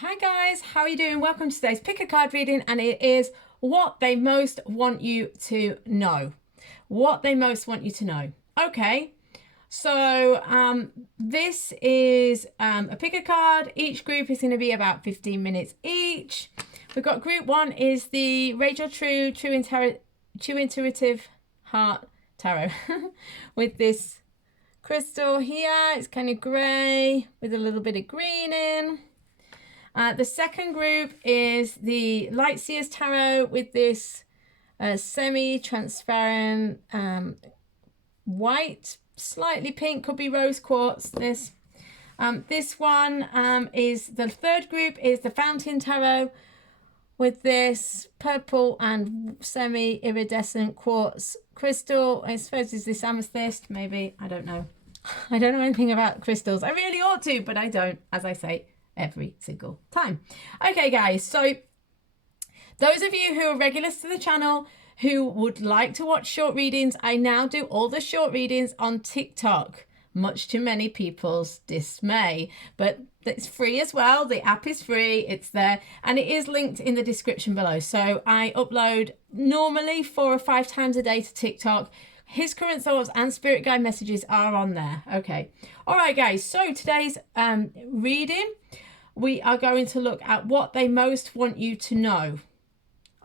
Hi guys, how are you doing? Welcome to today's pick a card reading, and it is what they most want you to know. What they most want you to know. Okay, so this is a pick a card. Each group is going to be about 15 minutes each. We've got group one is the Rachel True Intuitive Heart Tarot with this crystal here. It's kind of grey with a little bit of green in. The second group is the Light Seers Tarot with this semi-transparent white, slightly pink, could be rose quartz. This one is the third group is the Fountain Tarot with this purple and semi-iridescent quartz crystal. I suppose is this amethyst, maybe. I don't know. I don't know anything about crystals. I really ought to, but I don't, as I say every single time. Okay guys, so those of you who are regulars to the channel who would like to watch short readings, I now do all the short readings on TikTok, much to many people's dismay, but it's free as well. The app is free, it's there, and it is linked in the description below. So I upload normally 4 or 5 times a day to TikTok. His current thoughts and spirit guide messages are on there. Okay, all right guys, so today's reading, we are going to look at what they most want you to know.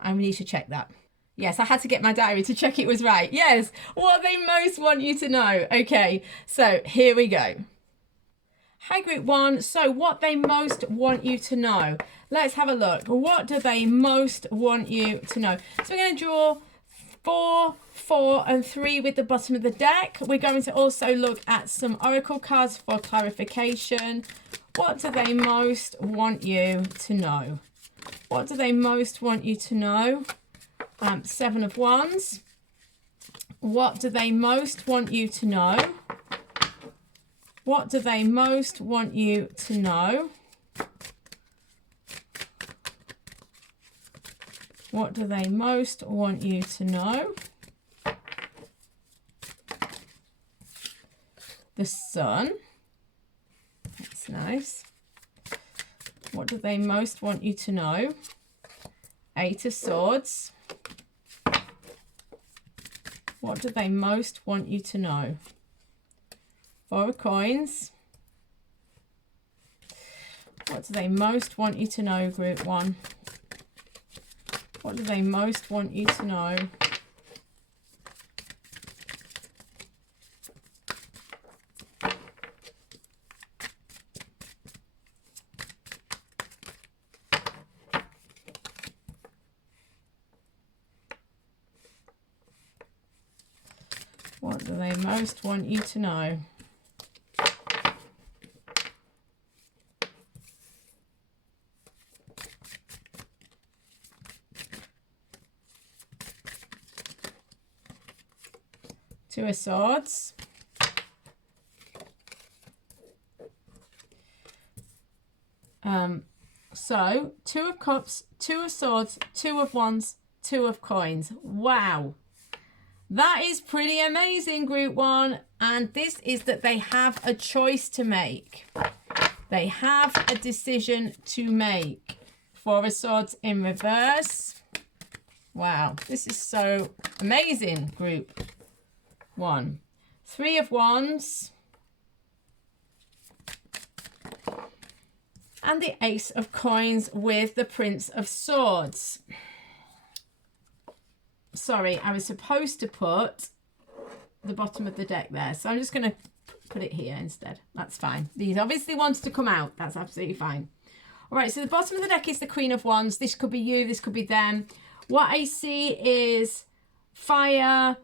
And we need to check that. Yes, I had to get my diary to check it was right. Yes, what they most want you to know. Okay, so here we go. Hi, group one. So what they most want you to know. Let's have a look. What do they most want you to know? So we're going to draw 4, 4, and 3 with the bottom of the deck. We're going to also look at some oracle cards for clarification. What do they most want you to know? What do they most want you to know? 7 of Wands. What do they most want you to know? What do they most want you to know? What do they most want you to know? The Sun. That's nice. What do they most want you to know? 8 of Swords. What do they most want you to know? 4 of Coins. What do they most want you to know, group one? What do they most want you to know? What do they most want you to know? Two of Swords. So 2 of Cups, 2 of Swords, 2 of Wands, 2 of Coins. Wow. That is pretty amazing, group one. And this is that they have a choice to make. They have a decision to make. 4 of Swords in reverse. Wow, this is so amazing, group one. 3 of Wands. And the Ace of Coins with the Prince of Swords. Sorry, I was supposed to put the bottom of the deck there. So I'm just going to put it here instead. That's fine. These obviously wanted to come out. That's absolutely fine. All right, so the bottom of the deck is the Queen of Wands. This could be you. This could be them. What I see is fire,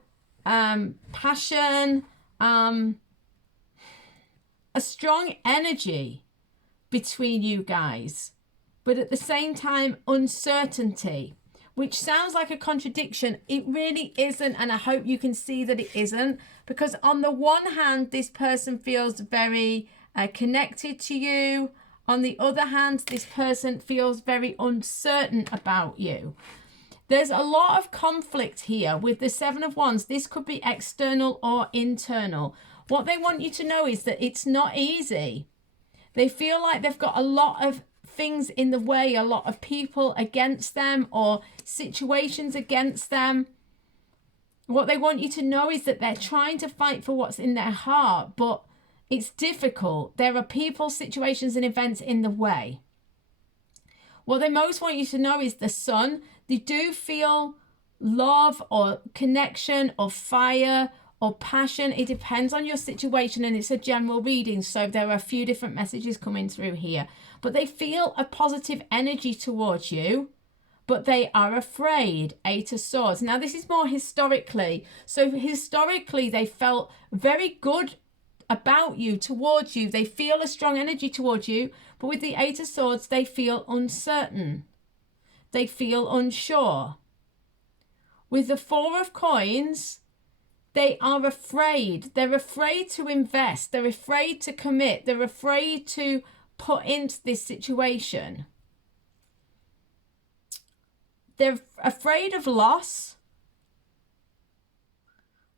passion, a strong energy between you guys. But at the same time, uncertainty. Which sounds like a contradiction. It really isn't, and I hope you can see that it isn't, because on the one hand, this person feels very connected to you. On the other hand, this person feels very uncertain about you. There's a lot of conflict here with the 7 of Wands. This could be external or internal. What they want you to know is that it's not easy. They feel like they've got a lot of things in the way, a lot of people against them or situations against them. What they want you to know is that they're trying to fight for what's in their heart, but it's difficult. There are people, situations, and events in the way. What they most want you to know is the sun. They do feel love or connection or fire or passion. It depends on your situation, and it's a general reading, so there are a few different messages coming through here. But they feel a positive energy towards you, but they are afraid. 8 of Swords. Now, this is more historically. So historically, they felt very good about you, towards you. They feel a strong energy towards you, but with the 8 of Swords, they feel uncertain. They feel unsure. With the 4 of Coins, they are afraid. They're afraid to invest. They're afraid to commit. They're afraid to put into this situation. They're afraid of loss.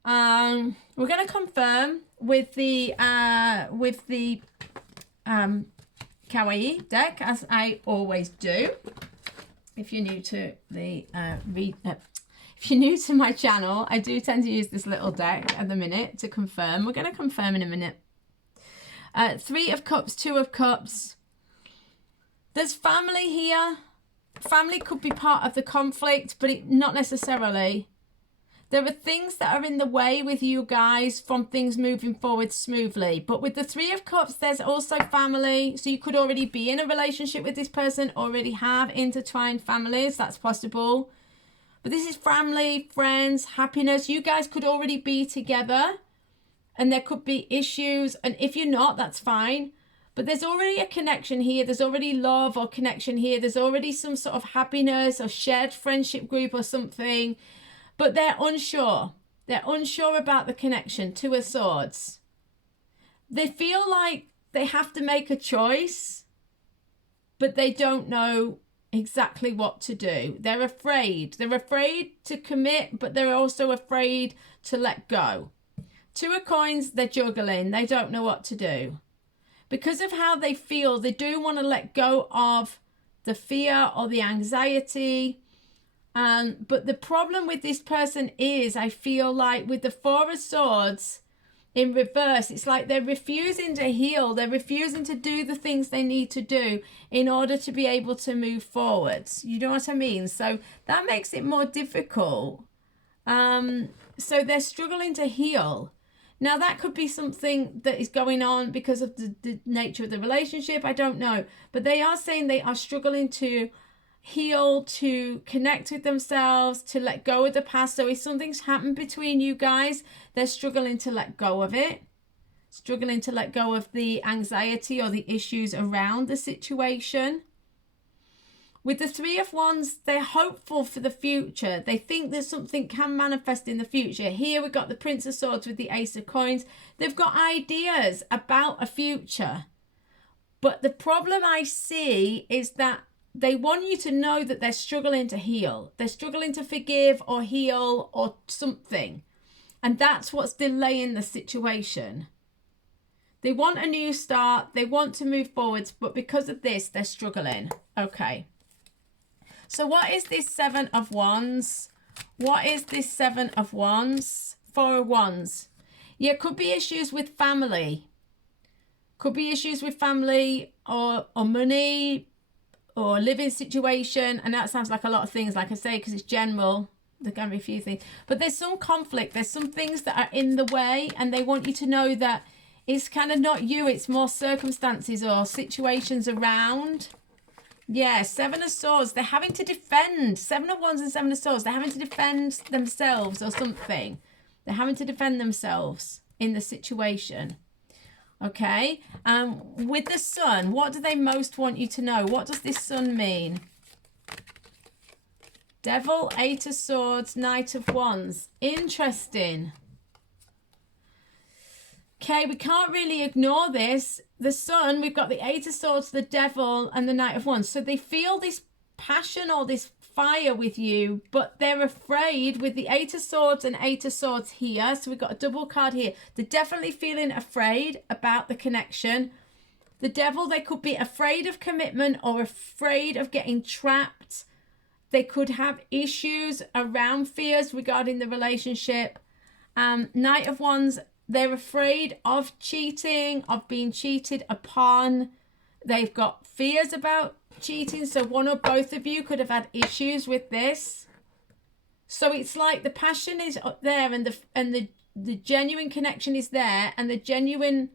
We're going to confirm with the Kawaii deck, as I always do. If you're new to the if you're new to my channel, I do tend to use this little deck at the minute to confirm. We're going to confirm in a minute. 3 of Cups, 2 of Cups. There's family here. Family could be part of the conflict, but not necessarily. There are things that are in the way with you guys from things moving forward smoothly. But with the 3 of Cups, there's also family. So you could already be in a relationship with this person, already have intertwined families. That's possible. But this is family, friends, happiness. You guys could already be together, and there could be issues. And if you're not, that's fine. But there's already a connection here. There's already love or connection here. There's already some sort of happiness or shared friendship group or something. But they're unsure. They're unsure about the connection. 2 of Swords. They feel like they have to make a choice, but they don't know exactly what to do. They're afraid. They're afraid to commit, but they're also afraid to let go. 2 of Coins, they're juggling. They don't know what to do. Because of how they feel, they do want to let go of the fear or the anxiety. But the problem with this person is, I feel like with the 4 of Swords in reverse, it's like they're refusing to heal. They're refusing to do the things they need to do in order to be able to move forwards. You know what I mean? So that makes it more difficult. So they're struggling to heal. Now, that could be something that is going on because of the nature of the relationship. I don't know. But they are saying they are struggling to heal, to connect with themselves, to let go of the past. So if something's happened between you guys, they're struggling to let go of it. Struggling to let go of the anxiety or the issues around the situation. With the 3 of Wands, they're hopeful for the future. They think that something can manifest in the future. Here we've got the Prince of Swords with the Ace of Coins. They've got ideas about a future. But the problem I see is that they want you to know that they're struggling to heal. They're struggling to forgive or heal or something. And that's what's delaying the situation. They want a new start. They want to move forwards. But because of this, they're struggling. Okay. So what is this 7 of Wands? What is this 7 of Wands? 4 of Wands. Yeah, could be issues with family. Could be issues with family or money or living situation. And that sounds like a lot of things, like I say, because it's general. There can be a few things. But there's some conflict. There's some things that are in the way, and they want you to know that it's kind of not you. It's more circumstances or situations around. Yeah, 7 of Swords. They're having to defend. 7 of Wands and 7 of Swords. They're having to defend themselves or something. They're having to defend themselves in the situation. Okay. With the Sun, what do they most want you to know? What does this Sun mean? Devil, 8 of Swords, Knight of Wands. Interesting. Okay, we can't really ignore this. The Sun, we've got the 8 of Swords, the Devil, and the Knight of Wands. So they feel this passion or this fire with you, but they're afraid with the 8 of Swords and 8 of Swords here. So we've got a double card here. They're definitely feeling afraid about the connection. The Devil, they could be afraid of commitment or afraid of getting trapped. They could have issues around fears regarding the relationship. Knight of Wands, they're afraid of cheating, of being cheated upon. They've got fears about cheating. So one or both of you could have had issues with this. So it's like the passion is up there, and the genuine connection is there, and the genuine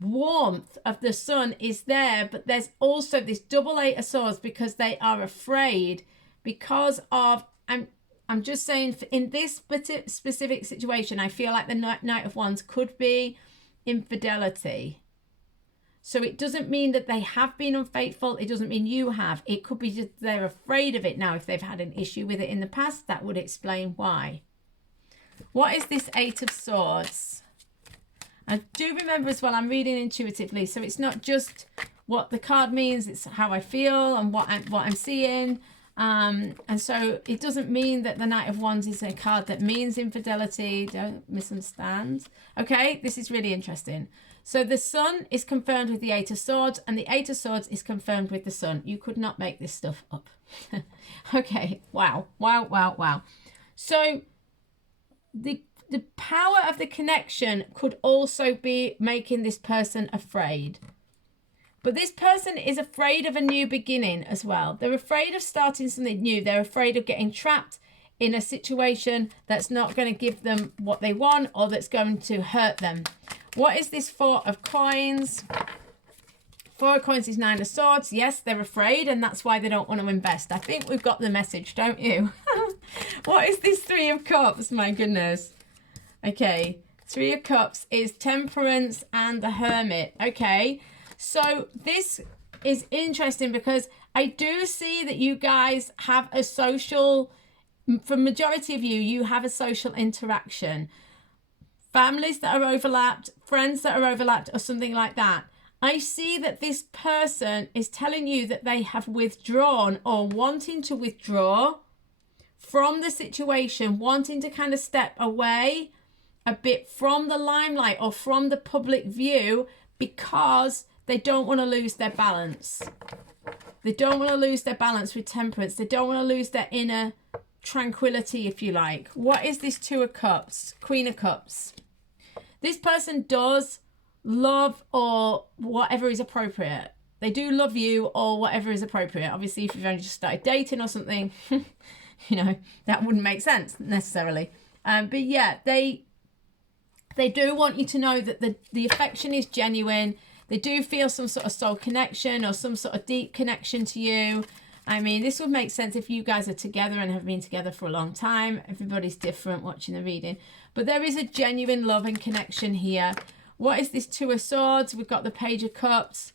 warmth of the sun is there. But there's also this double Eight of Swords because they are afraid because of, I'm just saying, in this specific situation, I feel like the Knight of Wands could be infidelity. So it doesn't mean that they have been unfaithful. It doesn't mean you have. It could be just they're afraid of it now. If they've had an issue with it in the past, that would explain why. What is this Eight of Swords? I do remember as well, I'm reading intuitively. So it's not just what the card means. It's how I feel and what I'm seeing. And so it doesn't mean that the Knight of Wands is a card that means infidelity. Don't misunderstand. Okay, this is really interesting. So the sun is confirmed with the Eight of Swords, and the Eight of Swords is confirmed with the sun. You could not make this stuff up. Okay, wow, wow, wow, wow. So the power of the connection could also be making this person afraid. But this person is afraid of a new beginning as well. They're afraid of starting something new. They're afraid of getting trapped in a situation that's not going to give them what they want or that's going to hurt them. What is this Four of Coins? Four of Coins is Nine of Swords. Yes, they're afraid, and that's why they don't want to invest. I think we've got the message, don't you? What is this Three of Cups? My goodness. Okay, Three of Cups is Temperance and the Hermit. Okay, so this is interesting because I do see that you guys have a social, for majority of you, you have a social interaction. Families that are overlapped, friends that are overlapped, or something like that. I see that this person is telling you that they have withdrawn or wanting to withdraw from the situation, wanting to kind of step away a bit from the limelight or from the public view because they don't want to lose their balance. They don't want to lose their balance with Temperance. They don't want to lose their inner tranquility, if you like. What is this Two of Cups? Queen of Cups. This person does love or whatever is appropriate. They do love you or whatever is appropriate. Obviously, if you've only just started dating or something, you know, that wouldn't make sense necessarily. But yeah, they do want you to know that the affection is genuine. They do feel some sort of soul connection or some sort of deep connection to you. I mean, this would make sense if you guys are together and have been together for a long time. Everybody's different watching the reading. But there is a genuine love and connection here. What is this Two of Swords? We've got the Page of Cups.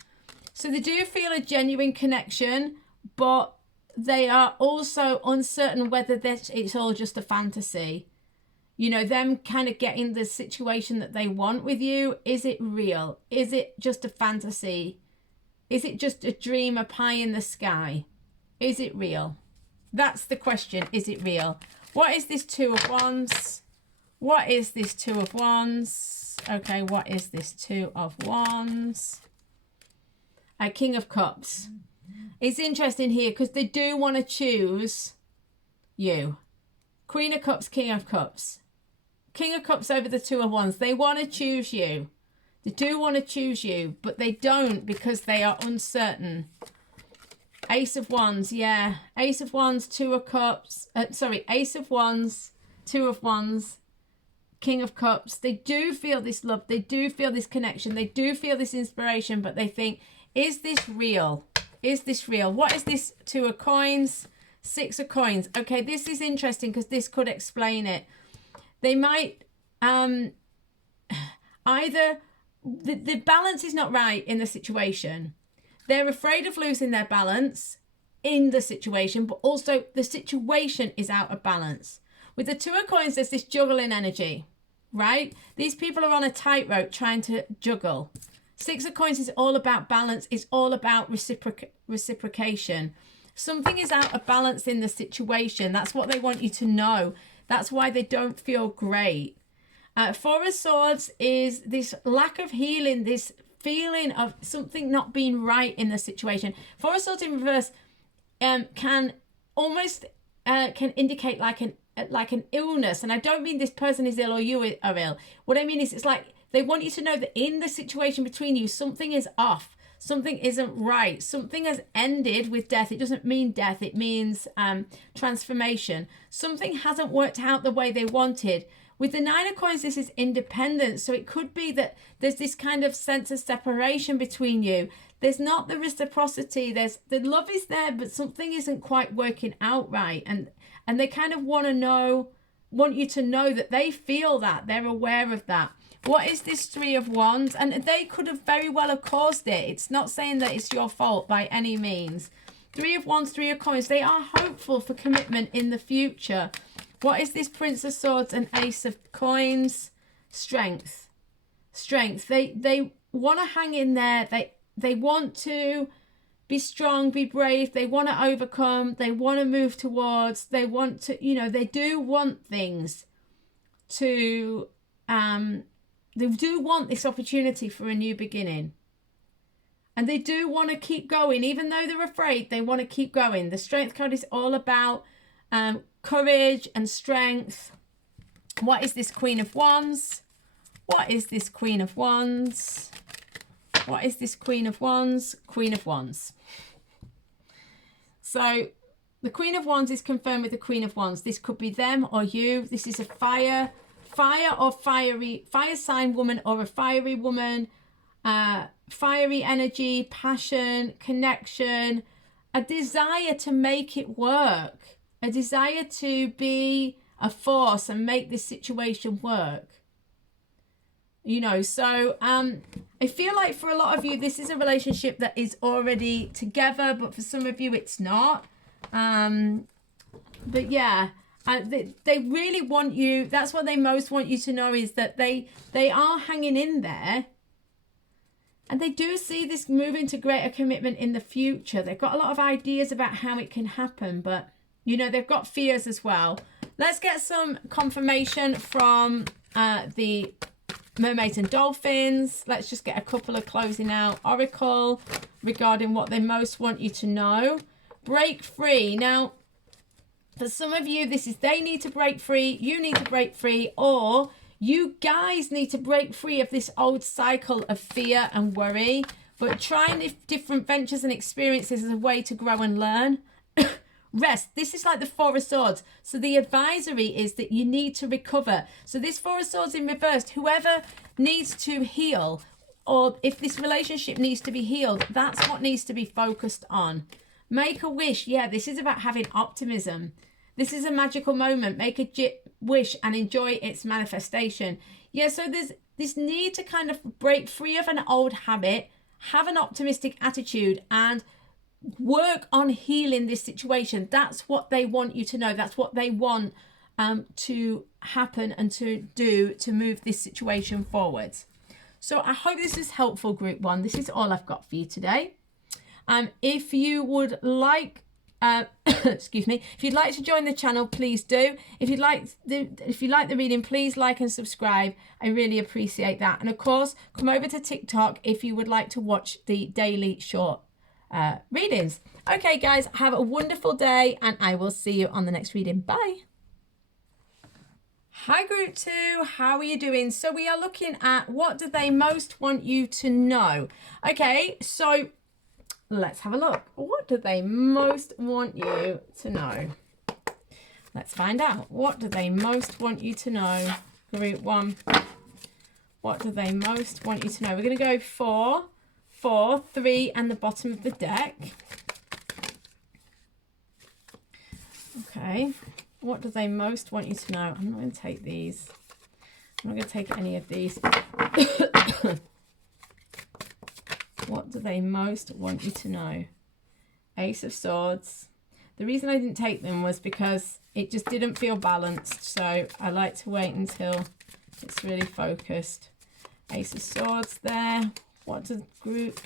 So they do feel a genuine connection, but they are also uncertain whether it's all just a fantasy. You know, them kind of getting the situation that they want with you. Is it real? Is it just a fantasy? Is it just a dream, a pie in the sky? Is it real? That's the question. Is it real? What is this Two of Wands? What is this Two of Wands? Okay, what is this Two of Wands? King of Cups. It's interesting here because they do want to choose you. Queen of Cups, King of Cups. King of Cups over the Two of Wands. They want to choose you. They do want to choose you, but they don't because they are uncertain. Ace of Wands, yeah. Ace of Wands, Two of Cups. Ace of Wands, Two of Wands, King of Cups. They do feel this love. They do feel this connection. They do feel this inspiration, but they think, is this real? Is this real? What is this Two of Coins? Six of Coins. Okay, this is interesting because this could explain it. They might either the balance is not right in the situation. They're afraid of losing their balance in the situation, but also the situation is out of balance. With the Two of Coins, there's this juggling energy, right? These people are on a tightrope trying to juggle. Six of Coins is all about balance. It's all about reciprocation. Something is out of balance in the situation. That's what they want you to know. That's why they don't feel great. Four of Swords is this lack of healing, this feeling of something not being right in the situation. Four of Swords in reverse can almost can indicate like an illness. And I don't mean this person is ill or you are ill. What I mean is it's like they want you to know that in the situation between you, something is off. Something isn't right. Something has ended with death. It doesn't mean death. It means transformation. Something hasn't worked out the way they wanted. With the Nine of Coins, this is independence. So it could be that there's this kind of sense of separation between you. There's not the reciprocity. The love is there, but something isn't quite working out right. And they kind of want you to know that they feel that. They're aware of that. What is this Three of Wands? And they could have very well have caused it. It's not saying that it's your fault by any means. Three of Wands, Three of Coins. They are hopeful for commitment in the future. What is this Prince of Swords and Ace of Coins? Strength. Strength. They want to hang in there. They want to be strong, be brave. They want to overcome. They want to move towards. They want to, they do want things to, they do want this opportunity for a new beginning. And they do want to keep going. Even though they're afraid, they want to keep going. The Strength card is all about courage and strength. What is this Queen of Wands? What is this Queen of Wands? What is this Queen of Wands? Queen of Wands. So the Queen of Wands is confirmed with the Queen of Wands. This could be them or you. This is a fire sign woman or a fiery woman. Fiery energy, passion, connection, a desire to make it work. A desire to be a force and make this situation work. So I feel like for a lot of you, this is a relationship that is already together, but for some of you, it's not. But yeah, they really want you. That's what they most want you to know, is that they are hanging in there. And they do see this moving to greater commitment in the future. They've got a lot of ideas about how it can happen, but they've got fears as well. Let's get some confirmation from the Mermaids and Dolphins. Let's just get a couple of closing out oracle regarding what they most want you to know. Break free. Now, for some of you, this is they need to break free, you need to break free, or you guys need to break free of this old cycle of fear and worry. But trying different ventures and experiences as a way to grow and learn. Rest. This is like the Four of Swords. So the advisory is that you need to recover. So this Four of Swords in reverse, whoever needs to heal, or if this relationship needs to be healed, that's what needs to be focused on. Make a wish. Yeah, this is about having optimism. This is a magical moment. Make a wish and enjoy its manifestation. Yeah, so there's this need to kind of break free of an old habit, have an optimistic attitude, and work on healing this situation. That's what they want you to know. That's what they want to happen and to do to move this situation forward. So I hope this is helpful, group one. This is all I've got for you today. If you would like excuse me, if you'd like to join the channel, please do. If you like the reading, please like and subscribe. I really appreciate that. And of course, come over to TikTok if you would like to watch the daily short readings. Okay guys, have a wonderful day and I will see you on the next reading. Bye. Hi group two, how are you doing? So we are looking at what do they most want you to know. Okay, so let's have a look. What do they most want you to know? Let's find out. What do they most want you to know? Group one. What do they most want you to know? We're going to go 4, 4, 3 and the bottom of the deck. Okay. What do they most want you to know? I'm not going to take these. I'm not going to take any of these. What do they most want you to know? Ace of Swords. The reason I didn't take them was because it just didn't feel balanced. So I like to wait until it's really focused. Ace of Swords there. What does group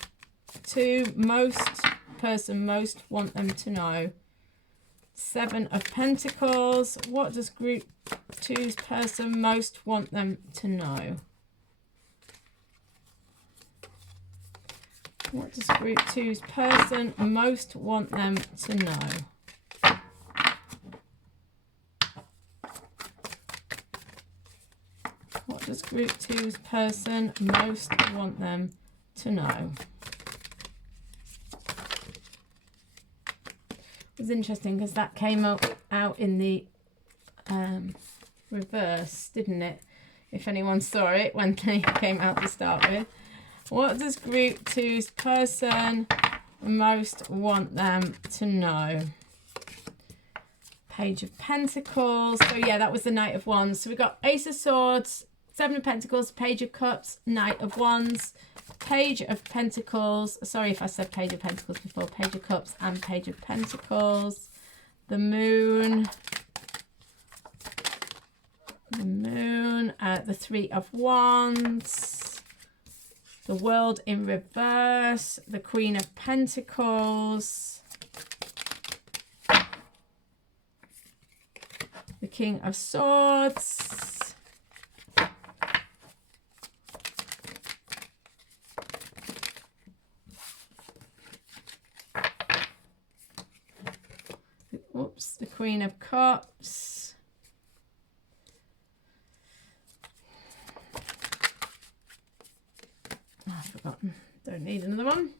two person most want them to know? 7 of Pentacles. What does group two's person most want them to know? What does group two's person most want them to know? What does group two's person most want them to know? It was interesting because that came out in the reverse, didn't it? If anyone saw it when they came out to start with. What does group two's person most want them to know? Page of Pentacles. So yeah, that was the Knight of Wands. So we got Ace of Swords, Seven of Pentacles, Page of Cups, Knight of Wands, Page of Pentacles. Sorry if I said Page of Pentacles before. Page of Cups and Page of Pentacles. The Moon. The Moon. The Three of Wands. The World in reverse. The Queen of Pentacles. The King of Swords. Oops, the Queen of Cups. Oh, I've forgotten. Don't need another one.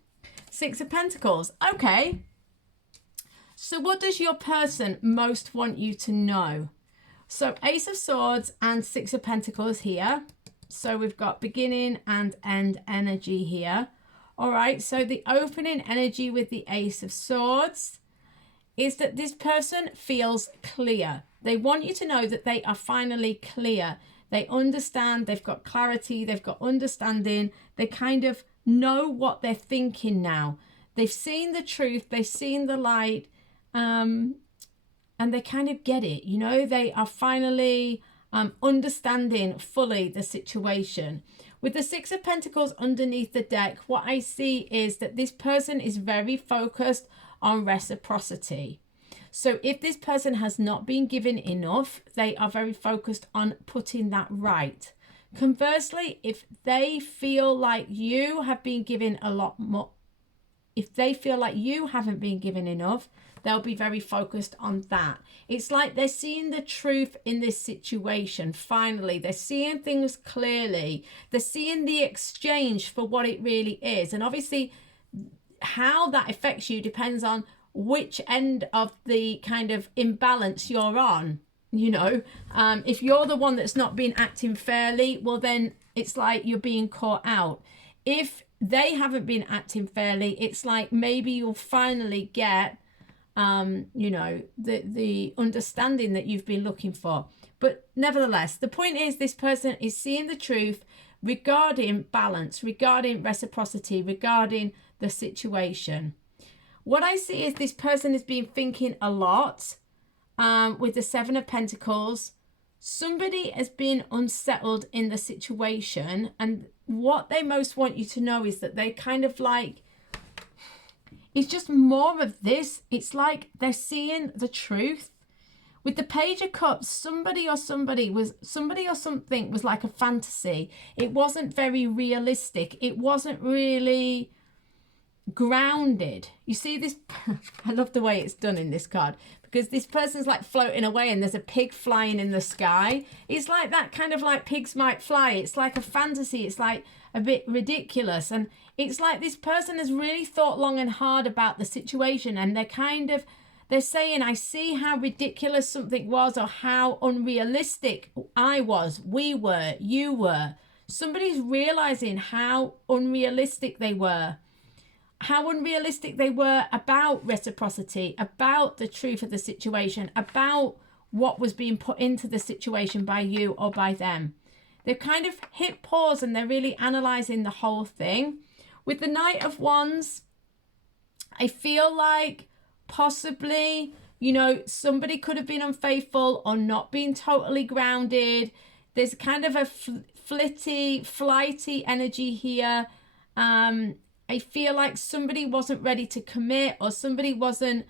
Six of Pentacles. Okay. So what does your person most want you to know? So Ace of Swords and Six of Pentacles here. So we've got beginning and end energy here. All right. So the opening energy with the Ace of Swords is that this person feels clear. They want you to know that they are finally clear. They understand, they've got clarity, they've got understanding. They kind of know what they're thinking now. They've seen the truth, they've seen the light, and they kind of get it. You know, they are finally understanding fully the situation. With the Six of Pentacles underneath the deck, what I see is that this person is very focused on reciprocity. So if this person has not been given enough, they are very focused on putting that right. Conversely, if they feel like you have been given a lot more, if they feel like you haven't been given enough, they'll be very focused on that. It's like they're seeing the truth in this situation. Finally, they're seeing things clearly. They're seeing the exchange for what it really is. And obviously, how that affects you depends on which end of the kind of imbalance you're on. You know, if you're the one that's not been acting fairly, well, then it's like you're being caught out. If they haven't been acting fairly, it's like maybe you'll finally get, you know, the understanding that you've been looking for. But nevertheless, the point is this person is seeing the truth regarding balance, regarding reciprocity, regarding the situation. What I see is this person has been thinking a lot with the Seven of Pentacles. Somebody has been unsettled in the situation, and what they most want you to know is that they kind of like, it's just more of this. It's like they're seeing the truth. With the Page of Cups, somebody or something was like a fantasy. It wasn't very realistic. It wasn't really grounded. You see this? I love the way it's done in this card, because this person's like floating away and there's a pig flying in the sky. It's like that kind of like pigs might fly. It's like a fantasy. It's like a bit ridiculous. And it's like this person has really thought long and hard about the situation, and they're saying, I see how ridiculous something was, or how unrealistic I was, we were, you were. Somebody's realizing how unrealistic they were. How unrealistic they were about reciprocity, about the truth of the situation, about what was being put into the situation by you or by them. They've kind of hit pause and they're really analysing the whole thing. With the Knight of Wands, I feel like possibly, you know, somebody could have been unfaithful or not being totally grounded. There's kind of a flighty energy here. I feel like somebody wasn't ready to commit, or somebody wasn't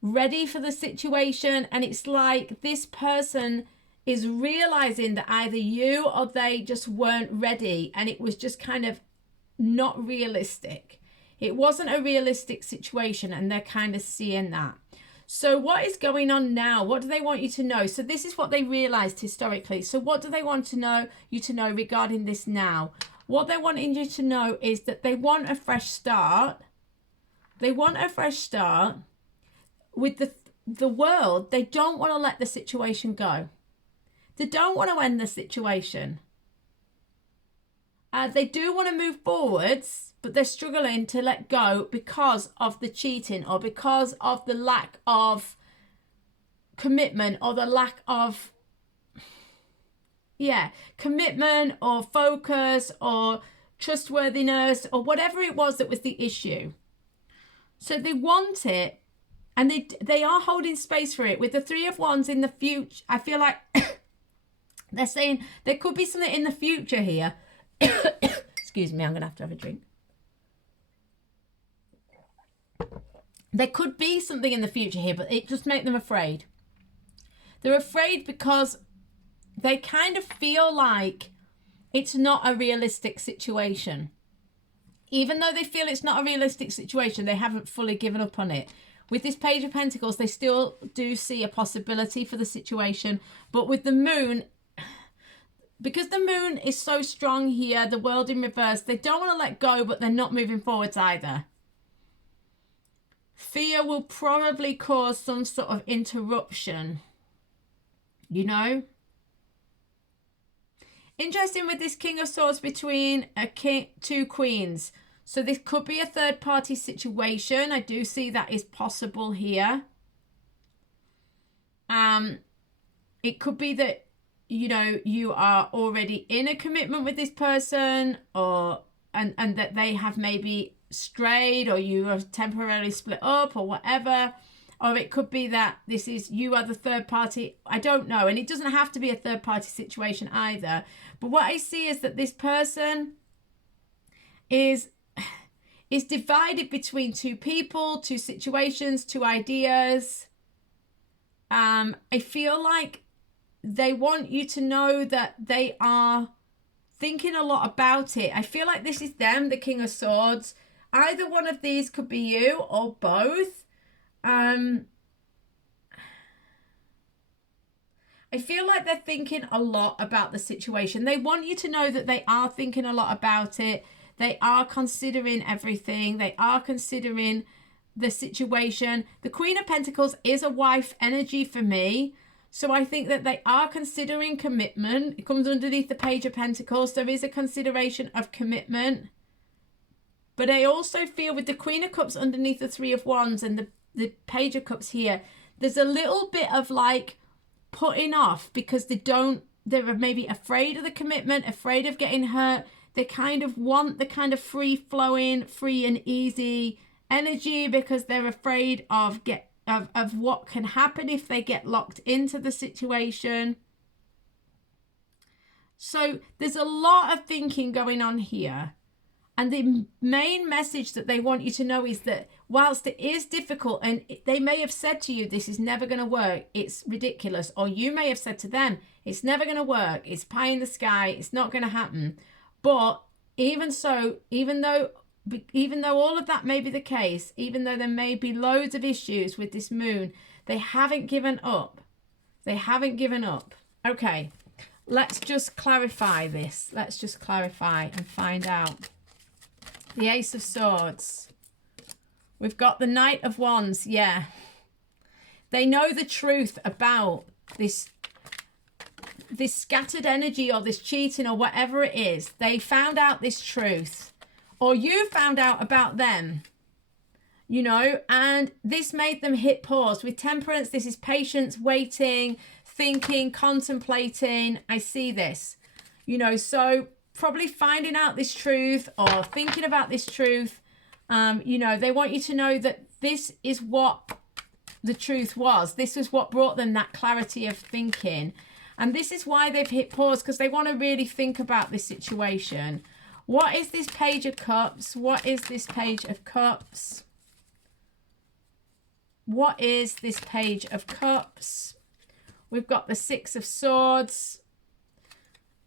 ready for the situation. And it's like this person is realizing that either you or they just weren't ready, and it was just kind of not realistic. It wasn't a realistic situation, and they're kind of seeing that. So what is going on now? What do they want you to know? So this is what they realized historically. So what do they want to know you to know regarding this now? What they're wanting you to know is that they want a fresh start. They want a fresh start with the world. They don't want to let the situation go. They don't want to end the situation. They do want to move forwards, but they're struggling to let go because of the cheating, or because of the lack of commitment, or the lack of commitment or focus or trustworthiness, or whatever it was that was the issue. So they want it, and they are holding space for it. With the Three of Wands in the future, I feel like they're saying there could be something in the future here. Excuse me, I'm going to have a drink. There could be something in the future here, but it just makes them afraid. They're afraid because they kind of feel like it's not a realistic situation. Even though they feel it's not a realistic situation, they haven't fully given up on it. With this Page of Pentacles, they still do see a possibility for the situation. But with the Moon, because the Moon is so strong here, the World in reverse, they don't want to let go, but they're not moving forwards either. Fear will probably cause some sort of interruption, you know? Interesting with this King of Swords between two Queens. So this could be a third party situation. I do see that is possible here. It could be that, you know, you are already in a commitment with this person, or and that they have maybe strayed, or you have temporarily split up, or whatever. Or it could be that this is, you are the third party. I don't know. And it doesn't have to be a third party situation either. But what I see is that this person is divided between two people, two situations, two ideas. I feel like they want you to know that they are thinking a lot about it. I feel like this is them, the King of Swords. Either one of these could be you, or both. I feel like they're thinking a lot about the situation. They want you to know that they are thinking a lot about it. They are considering everything. They are considering the situation. The Queen of Pentacles is a wife energy for me. So I think that they are considering commitment. It comes underneath the Page of Pentacles. There is a consideration of commitment. But I also feel with the Queen of Cups underneath the Three of Wands and the Page of Cups here, there's a little bit of like putting off because they're maybe afraid of the commitment, afraid of getting hurt. They kind of want the kind of free flowing, free and easy energy because they're afraid of what can happen if they get locked into the situation. So there's a lot of thinking going on here. And the main message that they want you to know is that whilst it is difficult, and they may have said to you, this is never going to work, it's ridiculous. Or you may have said to them, it's never going to work, it's pie in the sky, it's not going to happen. But even so, even though all of that may be the case, even though there may be loads of issues with this Moon, they haven't given up. They haven't given up. Okay, let's just clarify this. Let's just clarify and find out. The Ace of Swords. We've got the Knight of Wands. Yeah. They know the truth about this scattered energy or this cheating or whatever it is. They found out this truth. Or you found out about them. You know, and this made them hit pause. With Temperance, this is patience, waiting, thinking, contemplating. I see this. You know, so probably finding out this truth or thinking about this truth. You know, they want you to know that this is what the truth was. This is what brought them that clarity of thinking. And this is why they've hit pause, because they want to really think about this situation. What is this Page of Cups? What is this Page of Cups? What is this Page of Cups? We've got the Six of Swords.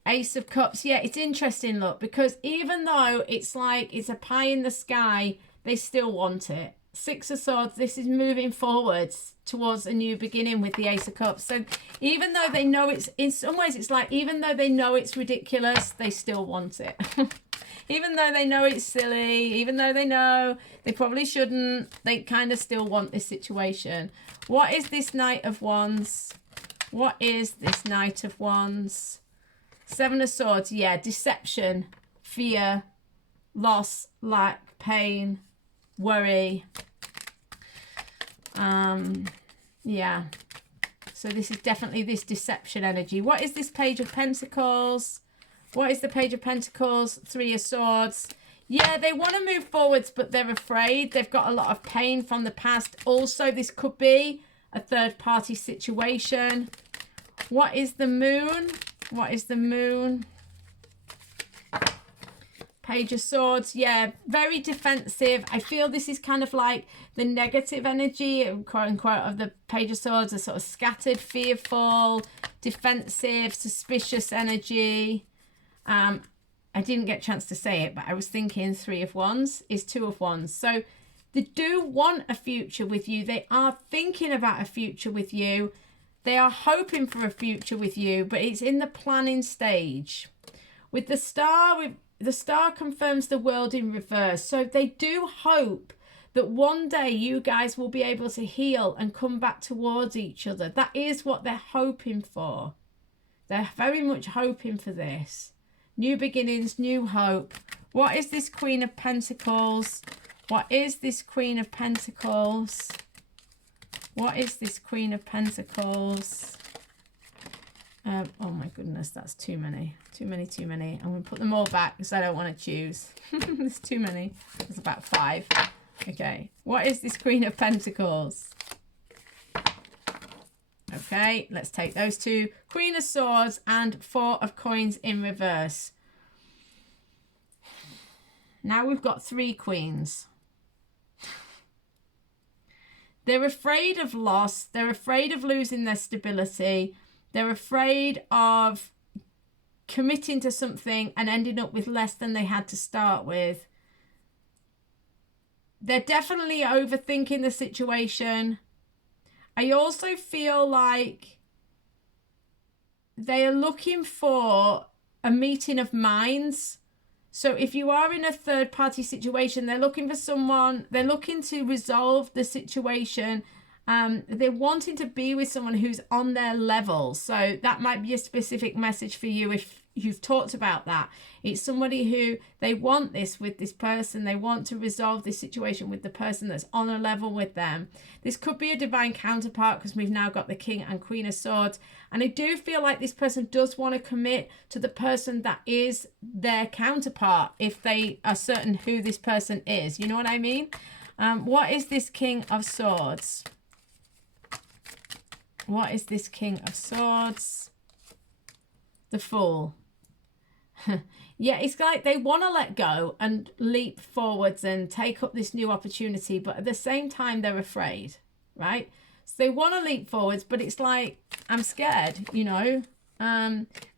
Ace of Cups. Yeah, it's interesting, look, because even though it's like it's a pie in the sky, they still want it. Six of Swords, this is moving forwards towards a new beginning with the Ace of Cups. So even though they know it's, in some ways, it's like, even though they know it's ridiculous, they still want it. Even though they know it's silly, even though they know they probably shouldn't, they kind of still want this situation. What is this Knight of Wands? What is this Knight of Wands? Seven of Swords, yeah, deception, fear, loss, lack, pain, worry. Yeah. So this is definitely this deception energy. What is this Page of Pentacles? What is the Page of Pentacles? Three of Swords. Yeah, they want to move forwards, but they're afraid. They've got a lot of pain from the past. Also, this could be a third-party situation. What is the Moon? What is the Moon? Page of Swords. Yeah, very defensive. I feel this is kind of like the negative energy, quote unquote, of the Page of Swords. A sort of scattered, fearful, defensive, suspicious energy. I didn't get a chance to say it, but I was thinking Three of Wands is Two of Wands. So they do want a future with you. They are thinking about a future with you. They are hoping for a future with you, but it's in the planning stage. With the Star, the Star confirms the World in reverse. So they do hope that one day you guys will be able to heal and come back towards each other. That is what they're hoping for. They're very much hoping for this. New beginnings, new hope. What is this Queen of Pentacles? What is this Queen of Pentacles? What is this Queen of Pentacles? Oh my goodness, that's too many. Too many. I'm going to put them all back because I don't want to choose. There's too many. There's about 5. Okay. What is this Queen of Pentacles? Okay, let's take those two. Queen of Swords and Four of Coins in reverse. Now we've got 3 queens. They're afraid of loss. They're afraid of losing their stability. They're afraid of committing to something and ending up with less than they had to start with. They're definitely overthinking the situation. I also feel like they are looking for a meeting of minds. So if you are in a third party situation, they're looking for someone, they're looking to resolve the situation. They're wanting to be with someone who's on their level. So that might be a specific message for you if you've talked about that. It's somebody who they want this with this person. They want to resolve this situation with the person that's on a level with them. This could be a divine counterpart because we've now got the King and Queen of Swords. And I do feel like this person does want to commit to the person that is their counterpart if they are certain who this person is. You know what I mean? What is this King of Swords? What is this King of Swords? The Fool. Yeah, it's like they want to let go and leap forwards and take up this new opportunity, but at the same time they're afraid, right? So they want to leap forwards, but it's like, I'm scared, you know.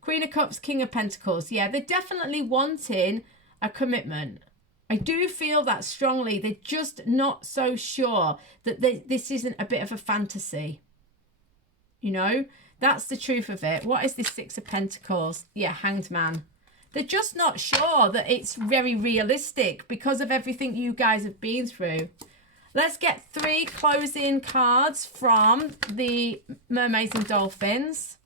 Queen of Cups, King of Pentacles. Yeah, they're definitely wanting a commitment. I do feel that strongly. They're just not so sure that this isn't a bit of a fantasy. You know, that's the truth of it. What is this Six of Pentacles? Yeah, Hanged Man. They're just not sure that it's very realistic because of everything you guys have been through. Let's get 3 closing cards from the Mermaids and Dolphins.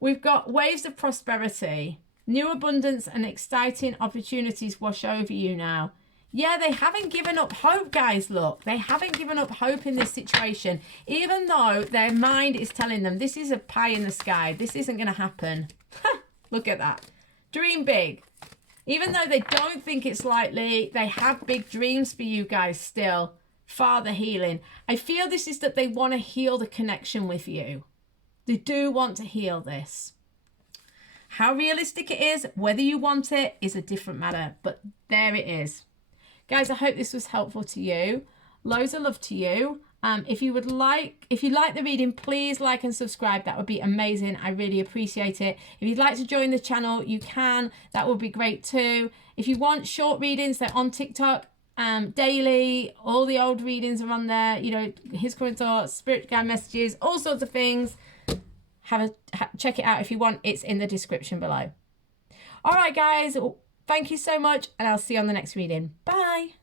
We've got Waves of Prosperity. New abundance and exciting opportunities wash over you now. Yeah, they haven't given up hope, guys. Look, they haven't given up hope in this situation, even though their mind is telling them this is a pie in the sky. This isn't going to happen. Look at that. Dream big. Even though they don't think it's likely, they have big dreams for you guys still. Father healing. I feel this is that they want to heal the connection with you. They do want to heal this. How realistic it is, whether you want it, is a different matter. But there it is. Guys, I hope this was helpful to you. Loads of love to you. If you like the reading, please like and subscribe. That would be amazing. I really appreciate it. If you'd like to join the channel, you can. That would be great too. If you want short readings, they're on TikTok. daily. All the old readings are on there. You know, his current thoughts, spirit guide messages, all sorts of things. Check it out if you want. It's in the description below. All right, guys. Thank you so much, and I'll see you on the next reading. Bye.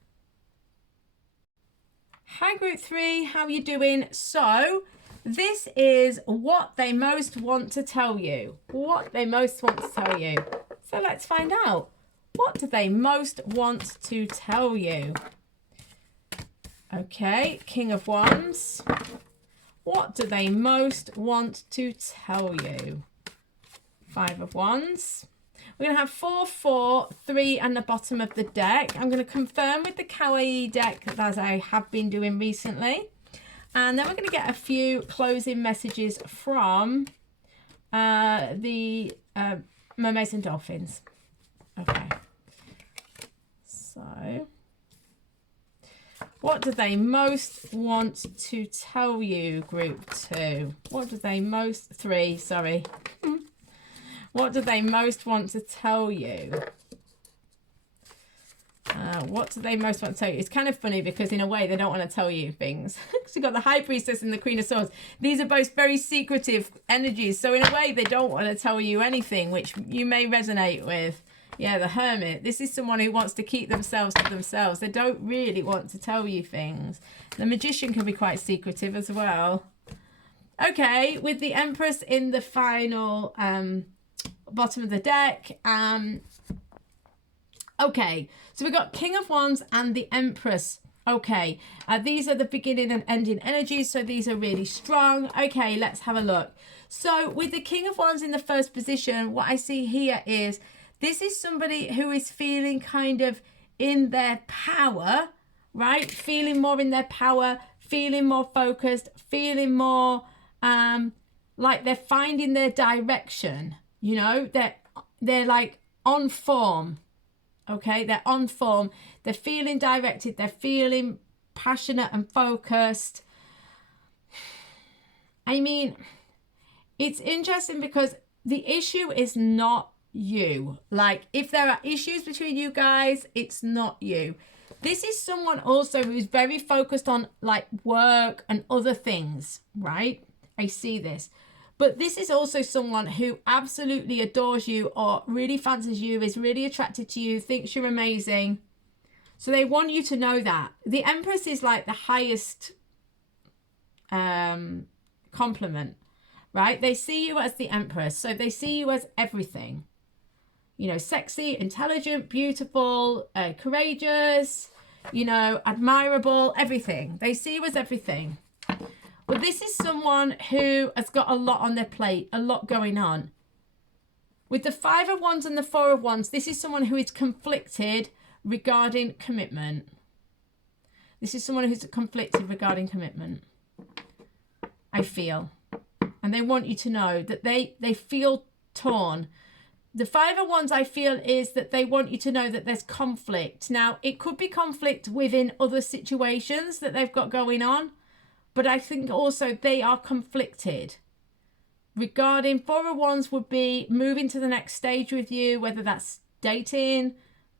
Hi, Group 3. How are you doing? So, this is what they most want to tell you. What they most want to tell you. So, let's find out. What do they most want to tell you? Okay, King of Wands. What do they most want to tell you? 5 of Wands. We're going to have 4, 4, 3 and the bottom of the deck. I'm going to confirm with the Kawaii deck as I have been doing recently. And then we're going to get a few closing messages from the Mermaids and Dolphins. Okay. So, what do they most want to tell you, Group 2? What do they most... 3, sorry. What do they most want to tell you? What do they most want to tell you? It's kind of funny because in a way they don't want to tell you things. Because you've got the High Priestess and the Queen of Swords. These are both very secretive energies. So in a way they don't want to tell you anything, which you may resonate with. Yeah, the Hermit. This is someone who wants to keep themselves to themselves. They don't really want to tell you things. The Magician can be quite secretive as well. Okay, with the Empress in the final... bottom of the deck. Okay, so we've got King of Wands and the Empress. Okay, these are the beginning and ending energies, so these are really strong. Okay, let's have a look. So with the King of Wands in the first position, what I see here is this is somebody who is feeling kind of in their power, right? Feeling more in their power, feeling more focused, feeling more like they're finding their direction. You know, they're like on form. Okay, they're on form. They're feeling directed. They're feeling passionate and focused. I mean, it's interesting because the issue is not you. Like, if there are issues between you guys, it's not you. This is someone also who's very focused on like work and other things, right? I see this. But this is also someone who absolutely adores you or really fancies you, is really attracted to you, thinks you're amazing. So they want you to know that. The Empress is like the highest compliment, right? They see you as the Empress. So they see you as everything. You know, sexy, intelligent, beautiful, courageous, you know, admirable, everything. They see you as everything. But this is someone who has got a lot on their plate, a lot going on. With the 5 of Wands and the 4 of Wands, this is someone who is conflicted regarding commitment. This is someone who's conflicted regarding commitment, I feel. And they want you to know that they feel torn. The 5 of Wands, I feel, is that they want you to know that there's conflict. Now, it could be conflict within other situations that they've got going on. But I think also they are conflicted. Regarding 4 of Wands would be moving to the next stage with you, whether that's dating,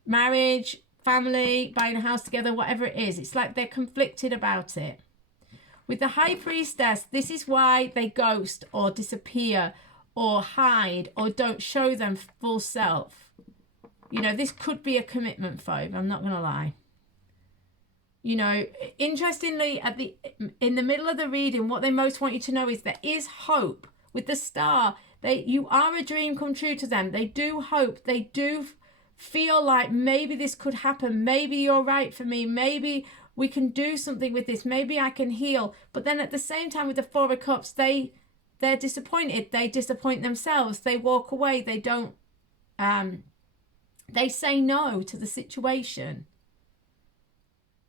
marriage, family, buying a house together, whatever it is. It's like they're conflicted about it. With the High Priestess, this is why they ghost or disappear or hide or don't show them full self. You know, this could be a commitment phobe, I'm not going to lie. You know, interestingly, in the middle of the reading, what they most want you to know is there is hope. With the Star, you are a dream come true to them. They do hope. They do feel like maybe this could happen. Maybe you're right for me. Maybe we can do something with this. Maybe I can heal. But then at the same time with the 4 of Cups, they're disappointed. They disappoint themselves. They walk away. They don't, they say no to the situation.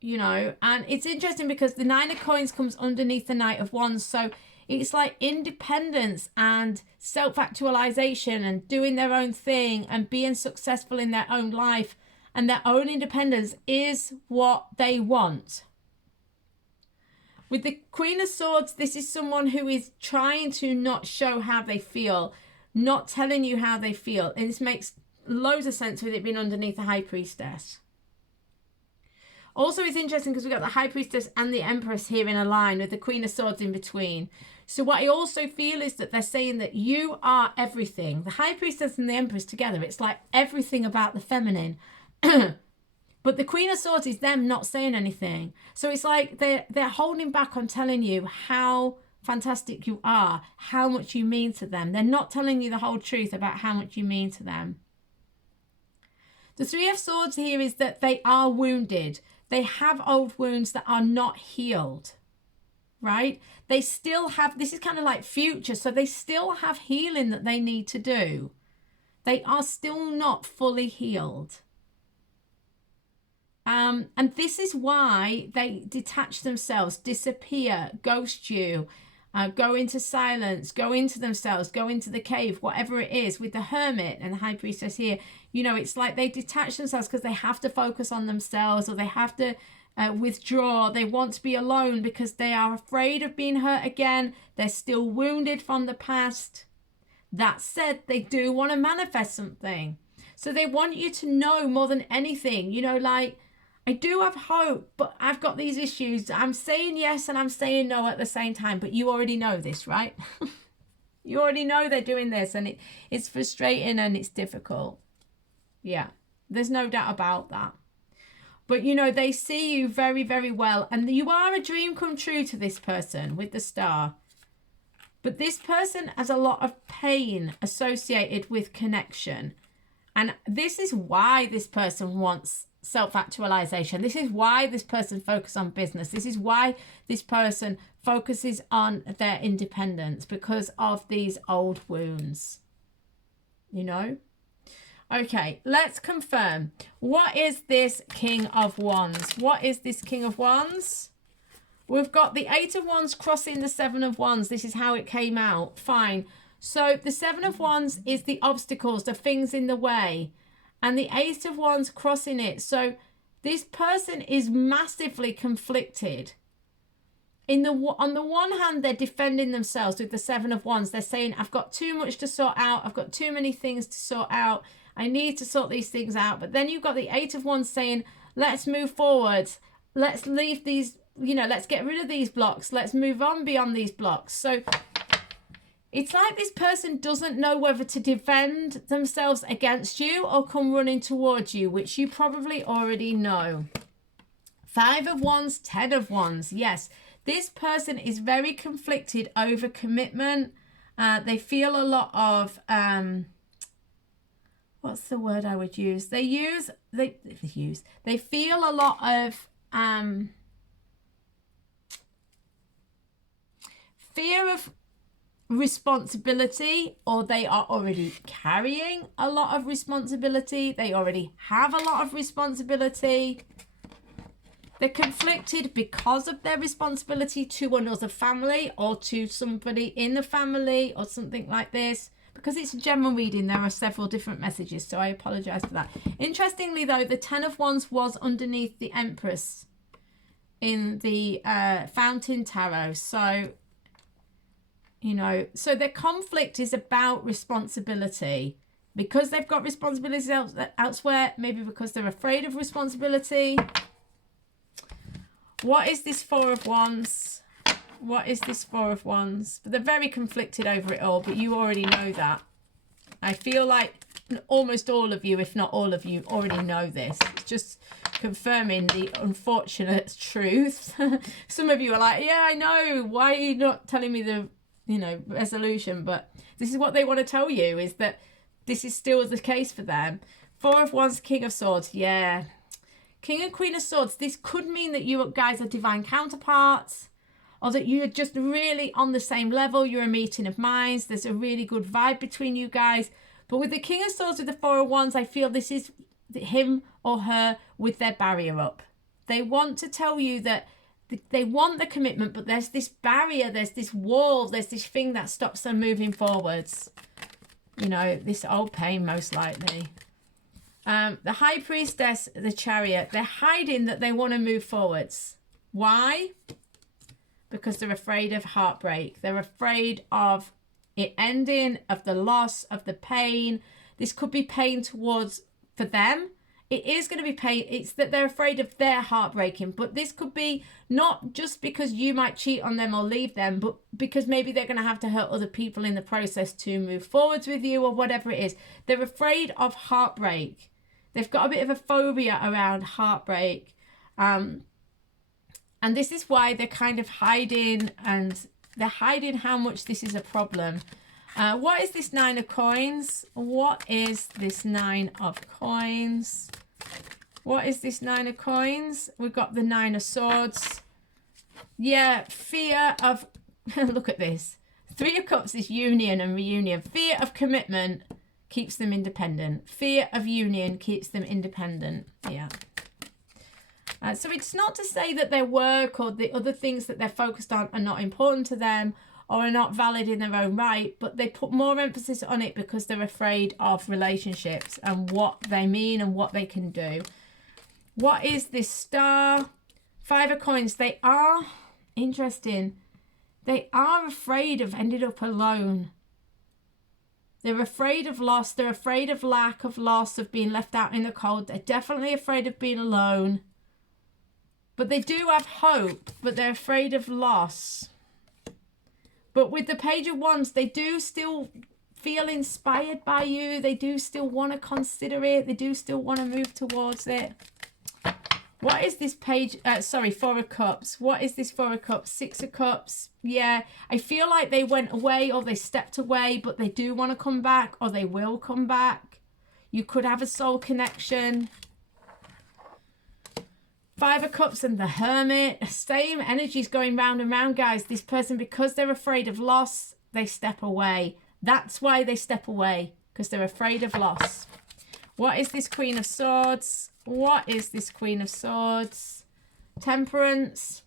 You know, and it's interesting because the 9 of Coins comes underneath the Knight of Wands. So it's like independence and self-actualization and doing their own thing and being successful in their own life. And their own independence is what they want. With the Queen of Swords, this is someone who is trying to not show how they feel, not telling you how they feel. And this makes loads of sense with it being underneath the High Priestess. Also, it's interesting because we've got the High Priestess and the Empress here in a line with the Queen of Swords in between. So what I also feel is that they're saying that you are everything. The High Priestess and the Empress together, it's like everything about the feminine. But the Queen of Swords is them not saying anything. So it's like they're holding back on telling you how fantastic you are, how much you mean to them. They're not telling you the whole truth about how much you mean to them. The Three of Swords here is that they are wounded. They have old wounds that are not healed, right? They still have, this is kind of like future, so they still have healing that they need to do. They are still not fully healed. And this is why they detach themselves, disappear, ghost you, go into silence, go into themselves, go into the cave, whatever it is. With the Hermit and the High Priestess here, you know, it's like they detach themselves because they have to focus on themselves, or they have to withdraw. They want to be alone because they are afraid of being hurt again. They're still wounded from the past. That said, they do want to manifest something. So they want you to know more than anything, you know, like, I do have hope, but I've got these issues. I'm saying yes and I'm saying no at the same time, but you already know this, right? You already know they're doing this, and it's frustrating and it's difficult. Yeah, there's no doubt about that. But, you know, they see you very, very well, and you are a dream come true to this person with the Star. But this person has a lot of pain associated with connection. And this is why this person wants self-actualization. This is why this person focuses on business. This is why this person focuses on their independence, because of these old wounds, you know. Okay, let's confirm. What is this King of Wands? What is this King of Wands? We've got the Eight of Wands crossing the Seven of Wands. This is how it came out. Fine. So the Seven of Wands is the obstacles, the things in the way. And the Eight of Wands crossing it. So this person is massively conflicted. On the one hand, they're defending themselves with the Seven of Wands. They're saying, I've got too much to sort out. I've got too many things to sort out. I need to sort these things out. But then you've got the Eight of Wands saying, let's move forward. Let's leave these, you know, let's get rid of these blocks. Let's move on beyond these blocks. So it's like this person doesn't know whether to defend themselves against you or come running towards you, which you probably already know. Five of Wands, Ten of Wands. Yes, this person is very conflicted over commitment. They feel a lot of, what's the word I would use? They feel a lot of fear of responsibility, or they are already carrying a lot of responsibility. They already have a lot of responsibility. They're conflicted because of their responsibility to another family or to somebody in the family or something like this. Because it's a general reading, there are several different messages, so I apologize for that. Interestingly though, the Ten of Wands was underneath the Empress in the Fountain Tarot. So you know, so their conflict is about responsibility. Because they've got responsibilities elsewhere, maybe because they're afraid of responsibility. What is this Four of Wands? What is this Four of Wands? They're very conflicted over it all, but you already know that. I feel like almost all of you, if not all of you, already know this. It's just confirming the unfortunate truth. Some of you are like, yeah, I know. Why are you not telling me the resolution? But this is what they want to tell you, is that this is still the case for them. Four of Wands, King of Swords. Yeah. King and Queen of Swords. This could mean that you guys are divine counterparts, or that you're just really on the same level. You're a meeting of minds. There's a really good vibe between you guys. But with the King of Swords, with the Four of Wands, I feel this is him or her with their barrier up. They want to tell you that they want the commitment, but there's this barrier, there's this wall, there's this thing that stops them moving forwards. You know, this old pain, most likely. The High Priestess, the Chariot, they're hiding that they want to move forwards. Why? Because they're afraid of heartbreak. They're afraid of it ending, of the loss, of the pain. This could be pain for them. it is going to be pain. It's that they're afraid of their heartbreaking. But this could be not just because you might cheat on them or leave them, but because maybe they're going to have to hurt other people in the process to move forwards with you, or whatever it is. They're afraid of heartbreak. They've got a bit of a phobia around heartbreak. And this is why they're kind of hiding, and they're hiding how much this is a problem. What is this 9 of coins? What is this 9 of coins? What is this 9 of coins? We've got the 9 of swords. Yeah, fear of, look at this. 3 of cups is union and reunion. Fear of commitment keeps them independent. Fear of union keeps them independent. Yeah. So it's not to say that their work or the other things that they're focused on are not important to them or are not valid in their own right, but they put more emphasis on it because they're afraid of relationships and what they mean and what they can do. What is this star? 5 of coins. They are, interesting, they are afraid of ending up alone. They're afraid of loss. They're afraid of lack, of loss, of being left out in the cold. They're definitely afraid of being alone. But they do have hope, but they're afraid of loss. But with the Page of Wands, they do still feel inspired by you. They do still want to consider it. They do still want to move towards it. What is this page? 4 of Cups. What is this 4 of Cups? 6 of Cups. Yeah, I feel like they went away or they stepped away, but they do want to come back, or they will come back. You could have a soul connection. 5 of Cups and the Hermit. Same energies going round and round, guys. This person, because they're afraid of loss, they step away. That's why they step away, because they're afraid of loss. What is this Queen of Swords? What is this Queen of Swords? Temperance.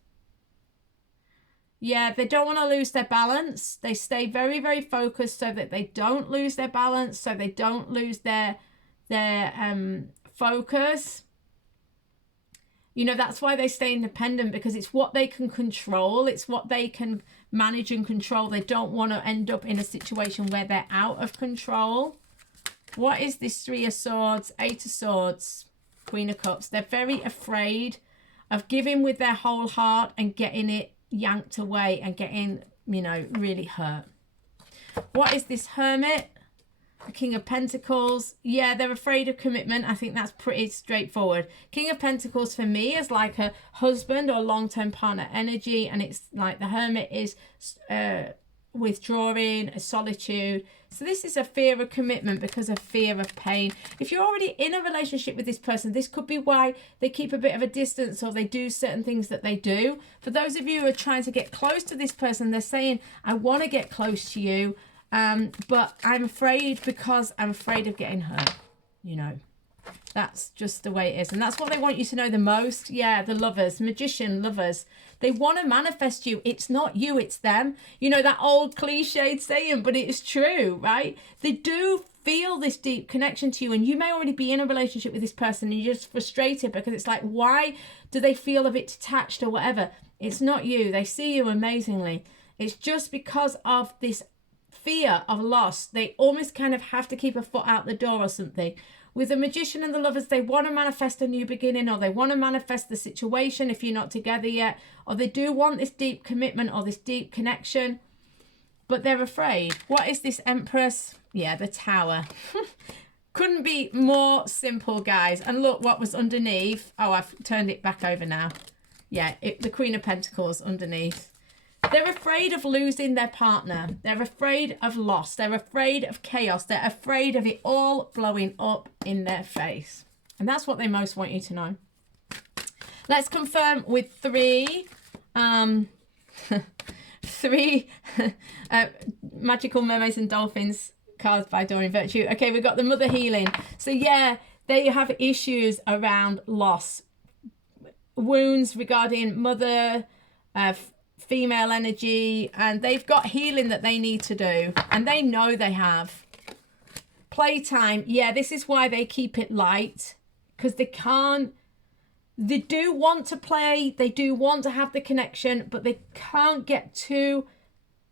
Yeah, they don't want to lose their balance. They stay very, very focused so that they don't lose their balance, so they don't lose their focus. You know, that's why they stay independent, because it's what they can control. It's what they can manage and control. They don't want to end up in a situation where they're out of control. What is this 3 of Swords, 8 of Swords, Queen of Cups? They're very afraid of giving with their whole heart and getting it yanked away and getting, you know, really hurt. What is this Hermit? The King of Pentacles. Yeah, they're afraid of commitment. I think that's pretty straightforward. King of Pentacles for me is like a husband or long-term partner energy, and it's like the Hermit is withdrawing, a solitude. So this is a fear of commitment because of fear of pain. If you're already in a relationship with this person, this could be why they keep a bit of a distance, or they do certain things that they do. For those of you who are trying to get close to this person, they're saying, I want to get close to you, but I'm afraid, because I'm afraid of getting hurt. You know, that's just the way it is. And that's what they want you to know the most. Yeah, the Lovers, Magician, Lovers. They want to manifest you. It's not you, it's them. You know, that old cliched saying, but it is true, right? They do feel this deep connection to you, and you may already be in a relationship with this person and you're just frustrated because it's like, why do they feel a bit detached or whatever? It's not you. They see you amazingly. It's just because of this fear of loss. They almost kind of have to keep a foot out the door or something. With the Magician and the Lovers, they want to manifest a new beginning, or they want to manifest the situation if you're not together yet, or they do want this deep commitment or this deep connection, but they're afraid. What is this Empress? Yeah, the Tower. Couldn't be more simple, guys. And look what was underneath. Oh, I've turned it back over now. Yeah, the Queen of Pentacles underneath. They're afraid of losing their partner. They're afraid of loss. They're afraid of chaos. They're afraid of it all blowing up in their face. And that's what they most want you to know. Let's confirm with 3 Magical Mermaids and Dolphins cards by Doreen Virtue. Okay, we've got the Mother Healing. So yeah, they have issues around loss. Wounds regarding mother, female energy, and they've got healing that they need to do, and they know they have. Playtime. Yeah, this is why they keep it light, because they do want to play, they do want to have the connection, but they can't get too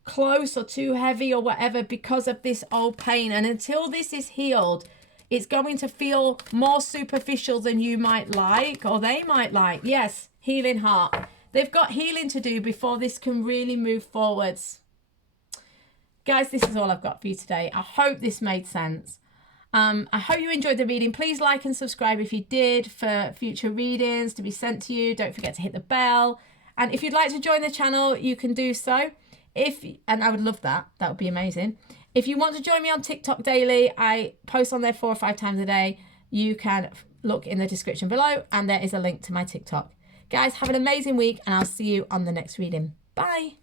close or too heavy or whatever because of this old pain. And until this is healed, it's going to feel more superficial than you might like, or they might like. Yes, healing heart. They've got healing to do before this can really move forwards. Guys, this is all I've got for you today. I hope this made sense. I hope you enjoyed the reading. Please like and subscribe if you did, for future readings to be sent to you. Don't forget to hit the bell. And if you'd like to join the channel, you can do so. And I would love that. That would be amazing. If you want to join me on TikTok daily, I post on there 4 or 5 times a day. You can look in the description below, and there is a link to my TikTok. Guys, have an amazing week, and I'll see you on the next reading. Bye.